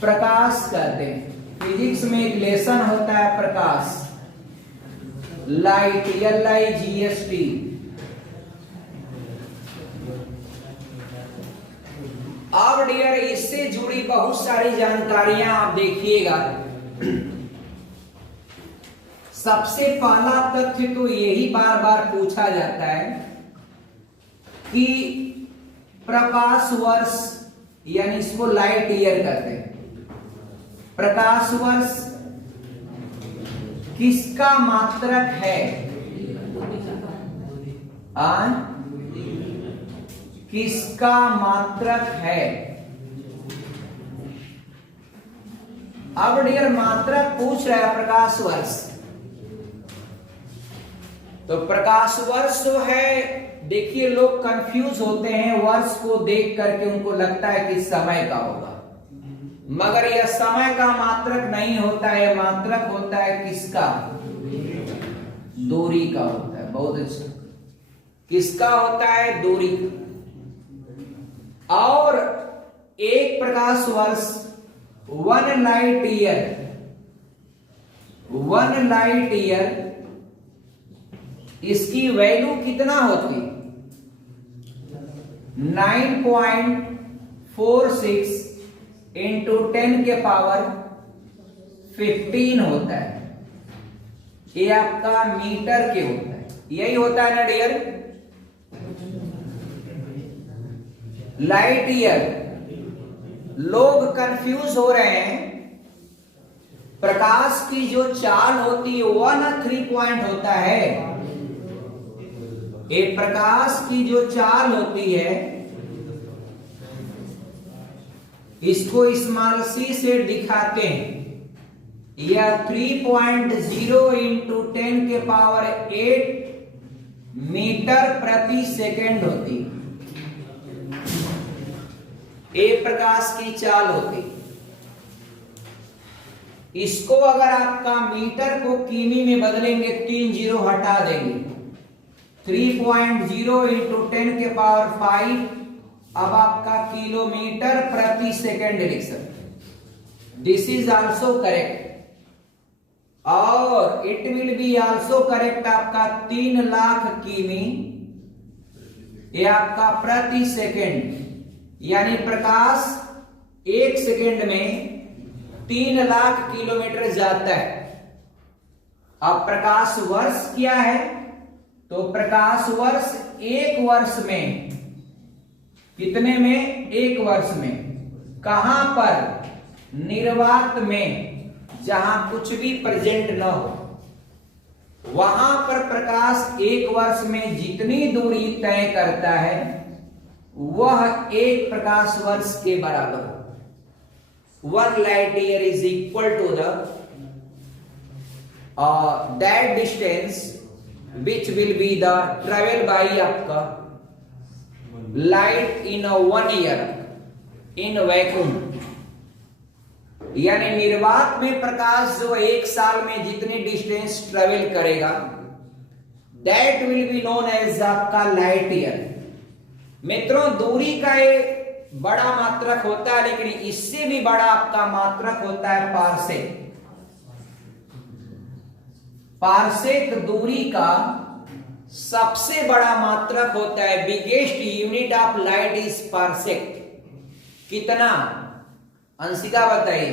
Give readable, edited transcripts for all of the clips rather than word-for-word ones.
प्रकाश कहते हैं। फिजिक्स में एक लेसन होता है प्रकाश, लाइट, LIGHT। अब डियर इससे जुड़ी बहुत सारी जानकारियां आप देखिएगा। सबसे पहला तथ्य तो यही बार बार पूछा जाता है कि प्रकाश वर्ष, यानी इसको लाइट ईयर कहते हैं, प्रकाश वर्ष किसका मात्रक है? किसका मात्रक है? अब डियर मात्रक पूछ रहा है प्रकाश वर्ष, तो प्रकाश वर्ष जो है, देखिए लोग कंफ्यूज होते हैं वर्ष को देख करके, उनको लगता है कि समय का होगा, मगर यह समय का मात्रक नहीं होता है। मात्रक होता है किसका? दूरी का होता है। बहुत अच्छा, किसका होता है? दूरी का। और एक प्रकाश वर्ष 1 लाइट ईयर, 1 लाइट ईयर, इसकी वैल्यू कितना होती? 9.46 इंटू 10 के पावर 15 होता है। ये आपका मीटर के होता है, यही होता है ना डियर? लाइट ईयर, लोग कंफ्यूज हो रहे हैं। प्रकाश की जो चाल होती है 1 पॉइंट होता है। एक प्रकाश की जो चाल होती है, इसको स्मॉल सी से दिखाते हैं। यह 3.0 इंटू 10 के पावर 8 मीटर प्रति सेकेंड होती है। एक प्रकाश की चाल होती। इसको अगर आपका मीटर को किमी में बदलेंगे, 3 जीरो हटा देंगे, 3.0 इंटू 10 के पावर 5, अब आपका किलोमीटर प्रति सेकेंड लिख सकते। दिस इज आल्सो करेक्ट, और it will be also correct आपका 3 लाख किमी, ये आपका प्रति सेकेंड, यानी प्रकाश 1 सेकेंड में 3 लाख किलोमीटर जाता है। अब प्रकाश वर्ष क्या है? तो प्रकाश वर्ष 1 वर्ष में, कितने में? 1 वर्ष में। कहां पर? निर्वात में, जहां कुछ भी प्रेजेंट न हो, वहां पर प्रकाश 1 वर्ष में जितनी दूरी तय करता है वह 1 प्रकाश वर्ष के बराबर हो। 1 light year is equal to the that distance which will be the travel by आपका light in a 1 year in vacuum, यानी निर्वात में प्रकाश जो 1 साल में जितनी डिस्टेंस ट्रेवल करेगा, that will be known as आपका लाइट ईयर। मित्रों, दूरी का एक बड़ा मात्रक होता है, लेकिन इससे भी बड़ा आपका मात्रक होता है पारसेक। पारसेक दूरी का सबसे बड़ा मात्रक होता है। Biggest unit of light is parsec. कितना? अंशिका बताइए।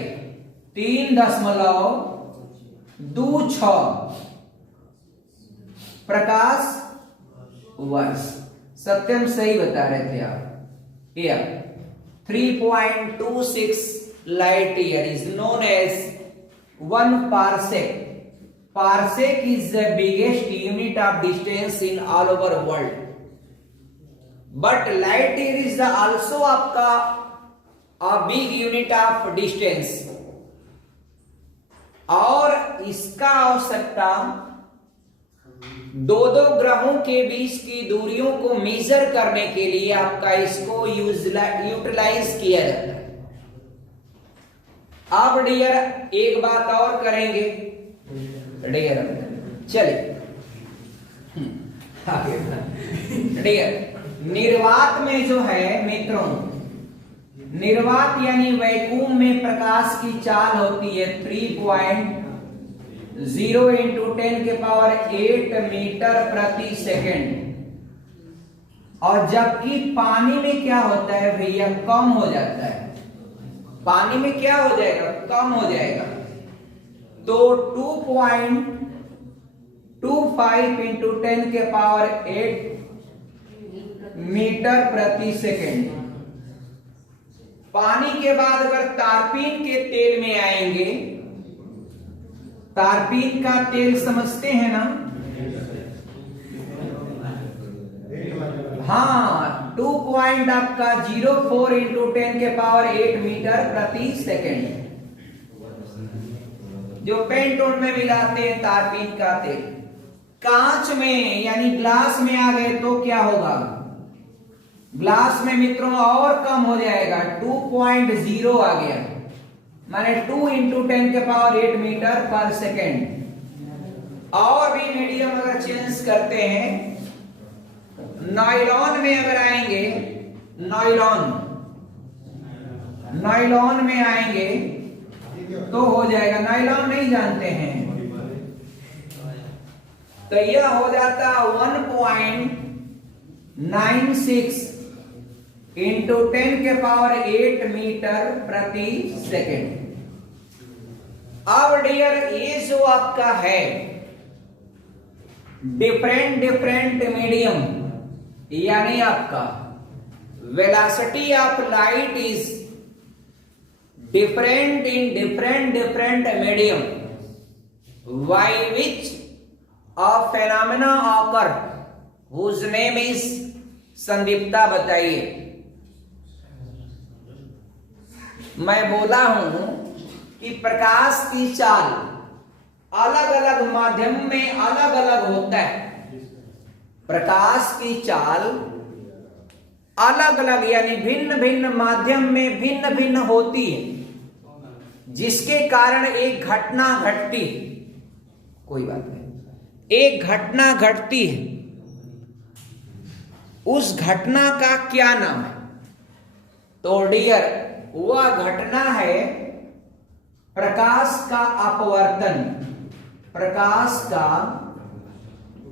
3.26 प्रकाश वर्ष। सत्यम सही बता रहे थे आप। 3.26 light year is known as 1 parsec. Parsec is the biggest unit of distance in all over world. But light year is the also आपका a big unit of distance. और इसका आवश्यकता दो ग्रहों के बीच की दूरियों को मेजर करने के लिए आपका इसको यूटिलाइज किया जाता है। अब डियर एक बात और करेंगे डियर, चलिए डियर, निर्वात में जो है मित्रों, निर्वात यानी वैक्यूम में प्रकाश की चाल होती है 3.0 इंटू 10⁸ मीटर प्रति सेकेंड। और जबकि पानी में क्या होता है भैया, कम हो जाता है। पानी में क्या हो जाएगा, कम हो जाएगा। तो 2.25 इंटू 10⁸ मीटर प्रति सेकेंड। पानी के बाद अगर तारपीन के तेल में आएंगे, तारपीन का तेल समझते हैं ना, हाँ, 2.04 इंटू 10⁸ मीटर प्रति सेकेंड, जो पेंटोन में मिलाते हैं तारपीन का तेल। कांच में यानी ग्लास में आ गए तो क्या होगा, ग्लास में मित्रों और कम हो जाएगा, 2.0 आ गया, माने 2 इंटू 10⁸ मीटर पर सेकेंड। और भी मीडियम अगर चेंज करते हैं, नायलॉन में अगर आएंगे, नायलॉन में आएंगे तो हो जाएगा, नायलॉन नहीं जानते हैं, तो यह हो जाता 1.96 इंटू 10⁸ मीटर प्रति सेकेंड। अब डियर ये जो आपका है डिफरेंट मीडियम, यानी आपका velocity of light is different in different medium by which a phenomena occur whose name is, Sandipta बताइए। मैं बोला हूं कि प्रकाश की चाल अलग अलग माध्यम में अलग अलग होता है। प्रकाश की चाल अलग अलग यानी भिन्न भिन्न माध्यम में भिन्न भिन्न होती है, जिसके कारण एक घटना घटती है। कोई बात नहीं, एक घटना घटती है, उस घटना का क्या नाम है? तो डियर वह घटना है प्रकाश का अपवर्तन। प्रकाश का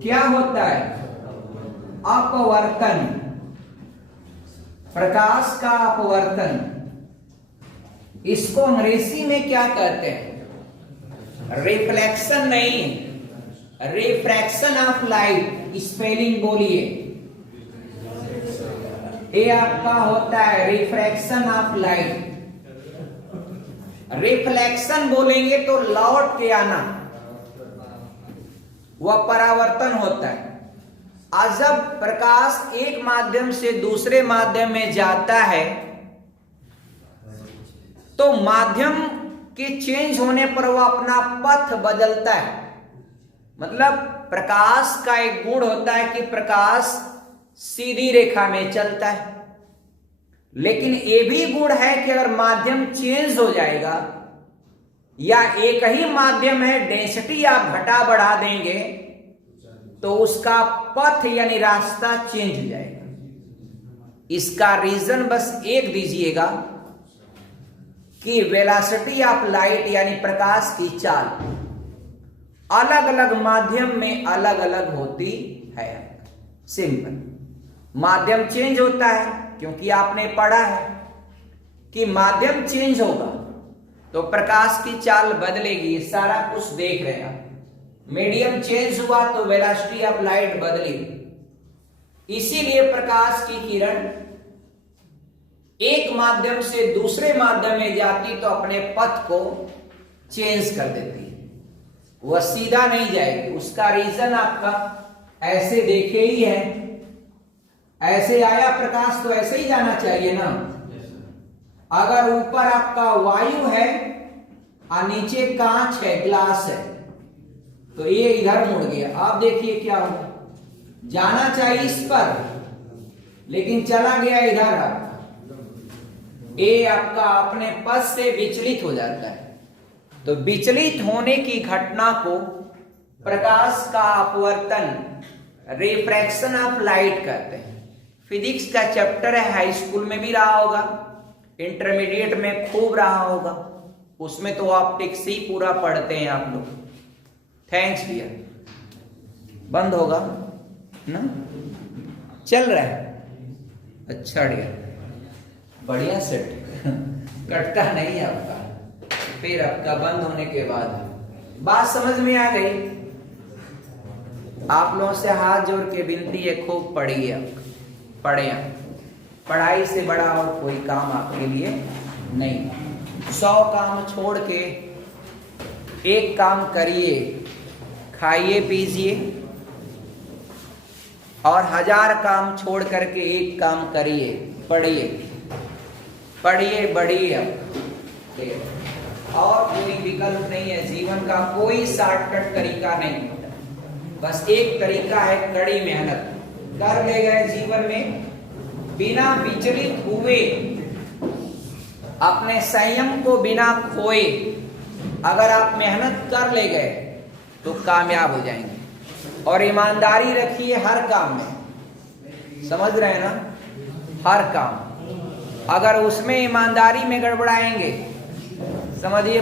क्या होता है, अपवर्तन। प्रकाश का अपवर्तन, इसको अंग्रेजी में क्या कहते हैं, रिफ्लेक्शन नहीं, रिफ्रैक्शन ऑफ लाइट। स्पेलिंग बोलिए, ये आपका होता है रिफ्रैक्शन ऑफ लाइट। रिफ्लेक्शन बोलेंगे तो लौट के आना, वह परावर्तन होता है। आज जब प्रकाश एक माध्यम से दूसरे माध्यम में जाता है तो माध्यम के चेंज होने पर वह अपना पथ बदलता है। मतलब प्रकाश का एक गुण होता है कि प्रकाश सीधी रेखा में चलता है, लेकिन ये भी गुण है कि अगर माध्यम चेंज हो जाएगा या एक ही माध्यम है, डेंसिटी आप घटा बढ़ा देंगे तो उसका पथ यानी रास्ता चेंज हो जाएगा। इसका रीजन बस एक दीजिएगा कि वेलोसिटी ऑफ लाइट यानी प्रकाश की चाल अलग अलग माध्यम में अलग अलग होती है। सिंपल, माध्यम चेंज होता है क्योंकि आपने पढ़ा है कि माध्यम चेंज होगा तो प्रकाश की चाल बदलेगी। सारा कुछ देख रहे हैं, मीडियम चेंज हुआ तो वेलोसिटी ऑफ लाइट बदलेगी। इसीलिए प्रकाश की किरण एक माध्यम से दूसरे माध्यम में जाती तो अपने पथ को चेंज कर देती है, वह सीधा नहीं जाएगी। उसका रीजन आपका ऐसे देखे ही है, ऐसे आया प्रकाश तो ऐसे ही जाना चाहिए ना। अगर ऊपर आपका वायु है और नीचे कांच है, ग्लास है, तो ये इधर मुड़ गया। आप देखिए क्या हुआ, जाना चाहिए इस पर लेकिन चला गया इधर। आपका ये आपका अपने पथ से विचलित हो जाता है। तो विचलित होने की घटना को प्रकाश का अपवर्तन, रिफ्रैक्शन ऑफ लाइट कहते हैं। फिजिक्स का चैप्टर है, हाई स्कूल में भी रहा होगा। इंटरमीडिएट में खूब रहा होगा, उसमें तो ऑप्टिक्स ही पूरा पढ़ते हैं आप लोग। Thanks dear. बंद होगा ना, चल रहा है। अच्छा डियर, बढ़िया सेट कटता नहीं है आपका। फिर आपका बंद होने के बाद बात समझ में आ गई। आप लोगों से हाथ जोड़ के विनती है, खूब पढ़िए, पढ़े। पढ़ाई से बड़ा और कोई काम आपके लिए नहीं। 100 काम छोड़ के एक काम करिए, खाइए पीजिए, और 1000 काम छोड़ करके एक काम करिए, पढ़िए। पढ़िए, बढ़िए। और कोई विकल्प नहीं है, जीवन का कोई शॉर्टकट तरीका नहीं होता। बस एक तरीका है, कड़ी मेहनत। कर ले गए जीवन में बिना विचलित हुए, अपने संयम को बिना खोए अगर आप मेहनत कर ले गए तो कामयाब हो जाएंगे। और ईमानदारी रखिए हर काम में, समझ रहे हैं ना, हर काम। अगर उसमें ईमानदारी में गड़बड़ाएंगे, समझिए